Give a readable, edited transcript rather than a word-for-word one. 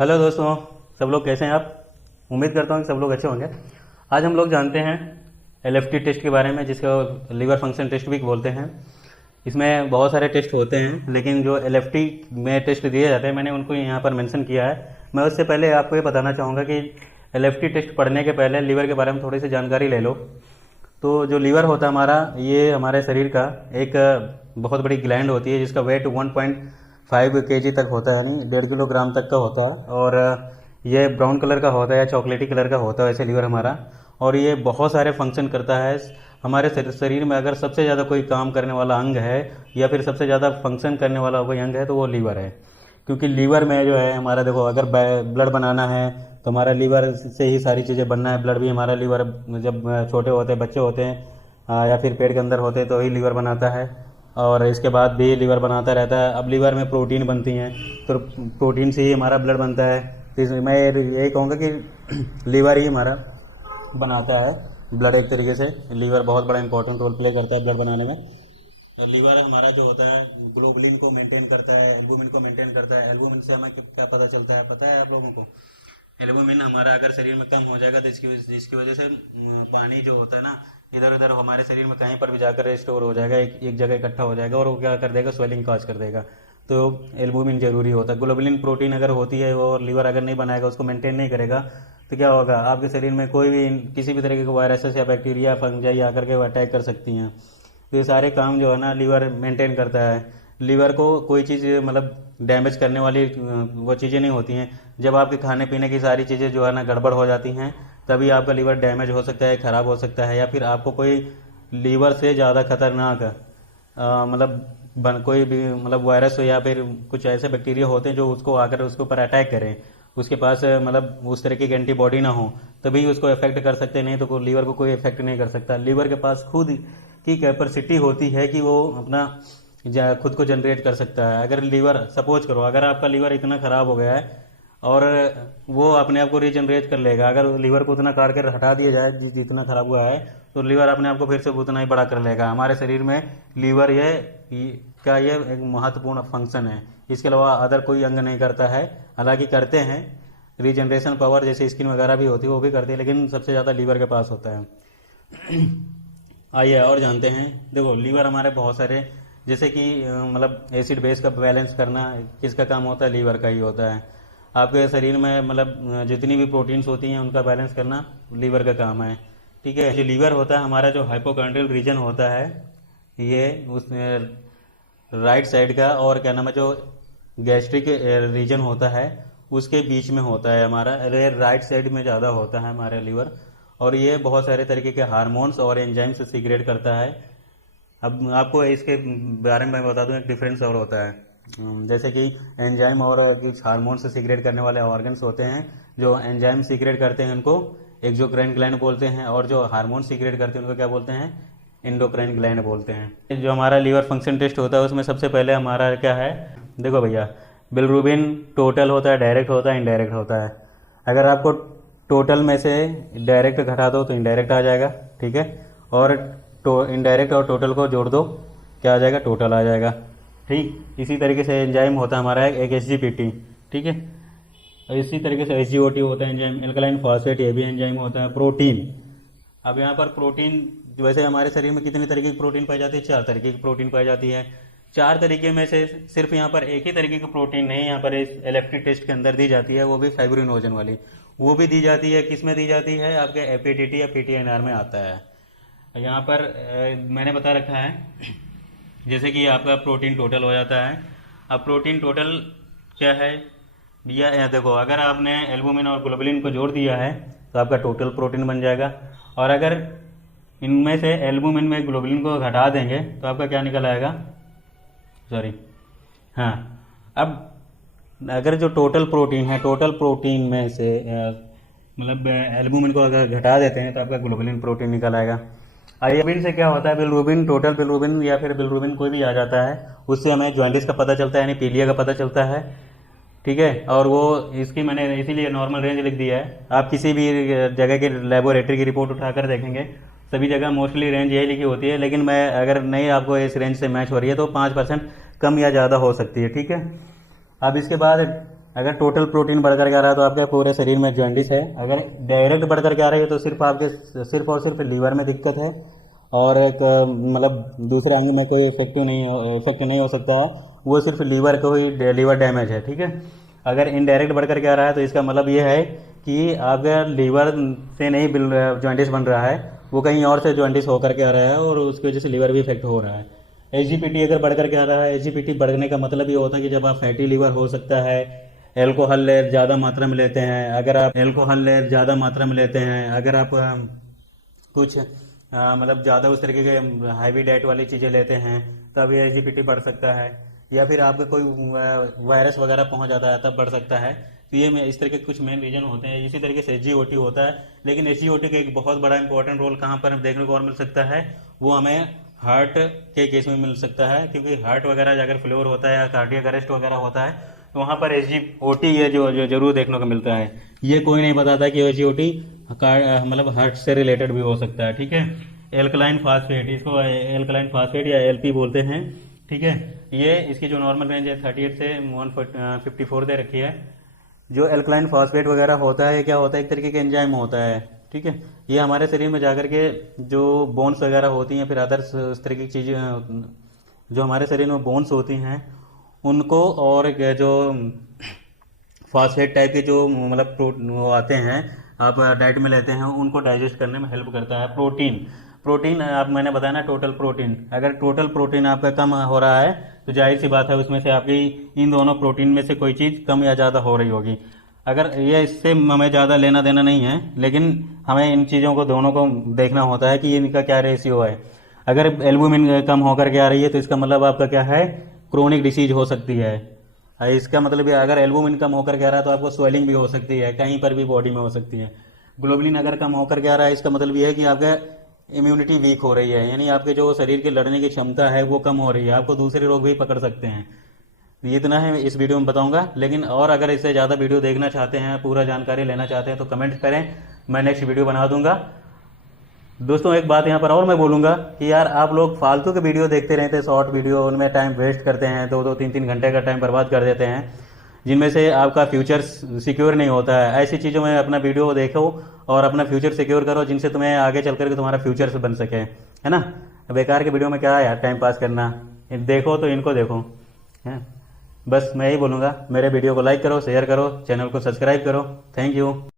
Hello दोस्तों, सब लोग कैसे हैं आप। उम्मीद करता हूँ कि सब लोग अच्छे होंगे। आज हम लोग जानते हैं एलएफटी टेस्ट के बारे में, जिसको लीवर फंक्शन टेस्ट भी बोलते हैं। इसमें बहुत सारे टेस्ट होते हैं, लेकिन जो एलएफटी में टेस्ट दिए जाते हैं मैंने उनको यहाँ पर मेंशन किया है। मैं उससे पहले आपको ये बताना चाहूँगा कि एलएफटी टेस्ट पढ़ने के पहले लीवर के बारे में थोड़ी सी जानकारी ले लो। तो जो लीवर होता है हमारा, ये हमारे शरीर का एक बहुत बड़ी ग्लैंड होती है, जिसका वेट 1.5 kg तक होता है, यानी 1.5 किलोग्राम तक का होता है। और ये ब्राउन कलर का होता है या चॉकलेटी कलर का होता है वैसे लीवर हमारा। और ये बहुत सारे फंक्शन करता है हमारे शरीर में। अगर सबसे ज़्यादा कोई काम करने वाला अंग है या फिर सबसे ज़्यादा फंक्शन करने वाला कोई अंग है तो वो लीवर है। क्योंकि लीवर में जो है हमारा, देखो, अगर ब्लड बनाना है तो हमारा लीवर से ही सारी चीज़ें बनना है। ब्लड भी हमारा लीवर, जब छोटे होते हैं, बच्चे होते हैं या फिर पेट के अंदर होते हैं तो ही लीवर बनाता है। और इसके बाद भी लीवर बनाता रहता है। अब लीवर में प्रोटीन बनती हैं तो प्रोटीन से ही हमारा ब्लड बनता है। तो मैं यही कहूँगा कि लीवर ही हमारा बनाता है ब्लड। एक तरीके से लीवर बहुत बड़ा इंपॉर्टेंट रोल प्ले करता है ब्लड बनाने में। लीवर हमारा जो होता है ग्लोबुलिन को मेंटेन करता है, एल्बुमिन को मेंटेन करता है। एल्बुमिन से हमें क्या पता चलता है, पता है आप लोगों को? एल्बुमिन हमारा अगर शरीर में कम हो जाएगा तो जिसकी वजह से पानी जो होता है ना, इधर उधर हमारे शरीर में कहीं पर भी जाकर स्टोर हो जाएगा, एक जगह इकट्ठा हो जाएगा और वो क्या कर देगा, स्वेलिंग कॉज कर देगा। तो एल्बुमिन जरूरी होता है। ग्लोबुलिन प्रोटीन अगर होती है और लीवर अगर नहीं बनाएगा, उसको मेंटेन नहीं करेगा, तो क्या होगा, आपके शरीर में कोई भी किसी भी तरीके के वायरसेस या बैक्टीरिया फंजाई आकर के अटैक कर सकती हैं। तो ये सारे काम जो है ना लीवर मेंटेन करता है। लीवर को कोई चीज़ मतलब डैमेज करने वाली वो चीज़ें नहीं होती हैं। जब आपके खाने पीने की सारी चीज़ें जो है ना गड़बड़ हो जाती हैं, तभी आपका लीवर डैमेज हो सकता है, ख़राब हो सकता है। या फिर आपको कोई लीवर से ज़्यादा खतरनाक कोई भी मतलब वायरस हो या फिर कुछ ऐसे बैक्टीरिया होते हैं जो उसको आकर उसके ऊपर अटैक करें, उसके पास मतलब उस तरह की एंटीबॉडी ना हो, तभी उसको इफेक्ट कर सकते। नहीं तो लीवर को कोई इफेक्ट नहीं कर सकता। लीवर के पास खुद की कैपेसिटी होती है कि वो अपना खुद को जनरेट कर सकता है। अगर लीवर, सपोज करो, अगर आपका लीवर इतना खराब हो गया है और वो अपने आप को रीजनरेट कर लेगा। अगर लीवर को उतना काट कर हटा दिया जाए जितना खराब हुआ है, तो लीवर अपने आप को फिर से उतना ही बड़ा कर लेगा। हमारे शरीर में लीवर ये एक महत्वपूर्ण फंक्शन है। इसके अलावा अदर कोई अंग नहीं करता है। हालांकि करते हैं, रीजनरेशन पावर जैसे स्किन वगैरह भी होती है वो भी करती है, लेकिन सबसे ज़्यादा लीवर के पास होता है। आइए और जानते हैं। देखो, लीवर हमारे बहुत सारे, जैसे कि मतलब एसिड बेस का बैलेंस करना किसका काम होता है, लीवर का ही होता है। आपके शरीर में मतलब जितनी भी प्रोटीन्स होती हैं उनका बैलेंस करना लीवर का काम है। ठीक है। जो लीवर होता है हमारा, जो हाइपोकॉन्ड्रियल रीजन होता है, ये उस राइट साइड का, और क्या नाम है, जो गैस्ट्रिक रीजन होता है उसके बीच में होता है हमारा। राइट साइड में ज़्यादा होता है हमारा लीवर। और ये बहुत सारे तरीके के हार्मोन्स और एंजाइम से सीक्रेट करता है। अब आपको इसके बारे में मैं बता दूं, एक डिफरेंस और होता है। जैसे कि एंजाइम और कुछ हार्मोन से सीक्रेट करने वाले ऑर्गन्स होते हैं। जो एंजाइम सीक्रेट करते हैं उनको एक्सोक्राइन ग्लैंड बोलते हैं, और जो हार्मोन सीक्रेट करते हैं उनको क्या बोलते हैं, एंडोक्राइन ग्लैंड बोलते हैं। जो हमारा लीवर फंक्शन टेस्ट होता है उसमें सबसे पहले हमारा क्या है, देखो भैया, बिलिरुबिन टोटल होता है, डायरेक्ट होता है, इनडायरेक्ट होता है। अगर आपको टोटल में से डायरेक्ट घटा दो तो इनडायरेक्ट आ जाएगा, ठीक है। और इनडायरेक्ट और टोटल को जोड़ दो, क्या आ जाएगा, टोटल आ जाएगा। ठीक इसी तरीके से एंजाइम होता है हमारा एक एसजीपीटी, ठीक है। और इसी तरीके से एसजीओटी होता है एंजाइम, एल्कलाइन फॉस्फेट, ये भी एंजाइम होता है। प्रोटीन, अब यहाँ पर प्रोटीन, वैसे हमारे शरीर में कितने तरीके की प्रोटीन पाई जाती है, 4 तरीके की प्रोटीन पाई जाती है। 4 तरीके में से सिर्फ यहाँ पर एक ही तरीके की प्रोटीन नहीं यहाँ पर इस एलएफटी टेस्ट के अंदर दी जाती है, वो भी फाइब्रिनोजन वाली। वो भी दी जाती है, किस में दी जाती है, आपके एपीटीटी या पीटीएनआर में आता है। यहाँ पर मैंने बता रखा है, जैसे कि आपका प्रोटीन टोटल हो जाता है। अब प्रोटीन टोटल क्या है भैया, देखो, अगर आपने एल्बुमिन और ग्लोबुलिन को जोड़ दिया है तो आपका टोटल प्रोटीन बन जाएगा। और अगर इनमें से एल्बुमिन में ग्लोबुलिन को घटा देंगे तो आपका क्या निकल आएगा, सॉरी, हाँ, अब अगर जो टोटल प्रोटीन है, टोटल प्रोटीन में से मतलब एल्बुमिन को अगर घटा देते हैं तो आपका ग्लोबुलिन प्रोटीन निकल आएगा। बिलिरुबिन से क्या होता है, बिलिरुबिन, टोटल बिलिरुबिन या फिर बिलिरुबिन कोई भी आ जाता है, उससे हमें जॉइंटिस का पता चलता है, यानी पीलिया का पता चलता है, ठीक है। और वो इसकी मैंने इसीलिए नॉर्मल रेंज लिख दिया है। आप किसी भी जगह की लेबोरेटरी की रिपोर्ट उठाकर देखेंगे, सभी जगह मोस्टली रेंज यही लिखी होती है। लेकिन मैं अगर नहीं आपको इस रेंज से मैच हो रही है तो 5% कम या ज़्यादा हो सकती है, ठीक है। अब इसके बाद अगर टोटल प्रोटीन बढ़ करके आ रहा है तो आपके पूरे शरीर में जॉइंटिस है। अगर डायरेक्ट बढ़ करके आ रही है तो सिर्फ आपके सिर्फ और सिर्फ लीवर में दिक्कत है, और एक मतलब दूसरे अंग में कोई इफेक्ट नहीं हो सकता है, वो सिर्फ लीवर को ही लीवर डैमेज है, ठीक है। अगर इनडायरेक्ट बढ़ करके आ रहा है तो इसका मतलब ये है कि आपका लीवर से नहीं जॉइंटिस बन रहा है, वो कहीं और से जॉइंटिस होकर के आ रहा है और उसकी वजह से लीवर भी इफेक्ट हो रहा है। एसजीपीटी अगर बढ़ करके आ रहा है, एसजीपीटी बढ़ने का मतलब ये होता है कि जब आप फैटी लीवर हो सकता है, एल्कोहल ज़्यादा मात्रा में लेते हैं, अगर आप एल्कोहल ज़्यादा मात्रा में लेते हैं, अगर आप कुछ मतलब ज़्यादा उस तरीके के हैवी डाइट वाली चीज़ें लेते हैं, तब ये एसजीपीटी बढ़ सकता है। या फिर आपका कोई वायरस वगैरह पहुंच जाता है तब बढ़ सकता है। तो ये इस तरह के कुछ मेन रीजन होते हैं। इसी तरीके से एसजीओटी होता है, लेकिन एसजीओटी का एक बहुत बड़ा इंपॉर्टेंट रोल कहाँ पर देखने को और मिल सकता है, वो हमें हार्ट के केस में मिल सकता है, क्योंकि हार्ट वगैरह अगर फ्लोर होता है या कार्डियक अरेस्ट वगैरह होता है तो वहाँ पर एसजीओटी ये जो जरूर देखने को मिलता है। ये कोई नहीं बताता कि एसजीओटी मतलब हार्ट से रिलेटेड भी हो सकता है, ठीक है। एल्कलाइन फास्फेट, इसको एल्कलाइन फास्फेट या एलपी बोलते हैं, ठीक है। ये इसकी जो नॉर्मल रेंज है 38 से 154 दे रखी है। जो एल्कलाइन फास्फेट वगैरह होता है, क्या होता है, एक तरीके का एंजाइम होता है, ठीक है। ये हमारे शरीर में जाकर के जो बोन्स वगैरह होती हैं, फिर अदर्स इस तरह की चीज़ें जो हमारे शरीर में बोन्स होती हैं उनको, और जो फास्फेट टाइप के जो मतलब वो आते हैं आप डाइट में लेते हैं, उनको डाइजेस्ट करने में हेल्प करता है। प्रोटीन आप मैंने बताया ना, टोटल प्रोटीन, अगर टोटल प्रोटीन आपका कम हो रहा है तो जाहिर सी बात है उसमें से आपकी इन दोनों प्रोटीन में से कोई चीज़ कम या ज़्यादा हो रही होगी। अगर ये इससे हमें ज़्यादा लेना देना नहीं है, लेकिन हमें इन चीज़ों को दोनों को देखना होता है कि इनका क्या रेशियो है। अगर एल्बुमिन कम होकर के आ रही है तो इसका मतलब आपका क्या है, क्रोनिक डिसीज हो सकती है। इसका मतलब ये अगर एल्बुमिन कम होकर के आ रहा है तो आपको स्वेलिंग भी हो सकती है, कहीं पर भी बॉडी में हो सकती है। ग्लोबुलिन अगर कम होकर के आ रहा है, इसका मतलब ये है कि आपका इम्यूनिटी वीक हो रही है, यानी आपके जो शरीर की लड़ने की क्षमता है वो कम हो रही है, आपको दूसरे रोग भी पकड़ सकते हैं। ये इतना है इस वीडियो में बताऊंगा, लेकिन और अगर इससे ज़्यादा वीडियो देखना चाहते हैं, पूरा जानकारी लेना चाहते हैं तो कमेंट करें, मैं नेक्स्ट वीडियो बना दूंगा। दोस्तों एक बात यहाँ पर और मैं बोलूँगा कि यार आप लोग फालतू के वीडियो देखते रहते हैं, शॉर्ट वीडियो, उनमें टाइम वेस्ट करते हैं, 2-2, 3-3 घंटे का टाइम बर्बाद कर देते हैं, जिनमें से आपका फ्यूचर सिक्योर नहीं होता है। ऐसी चीज़ों में अपना वीडियो देखो और अपना फ्यूचर सिक्योर करो, जिनसे तुम्हें आगे चल करके तुम्हारा फ्यूचर से बन सके, है ना। बेकार के वीडियो में क्या है यार टाइम पास करना, देखो तो इनको देखो, है। बस मैं यही बोलूँगा, मेरे वीडियो को लाइक करो, शेयर करो, चैनल को सब्सक्राइब करो। Thank you.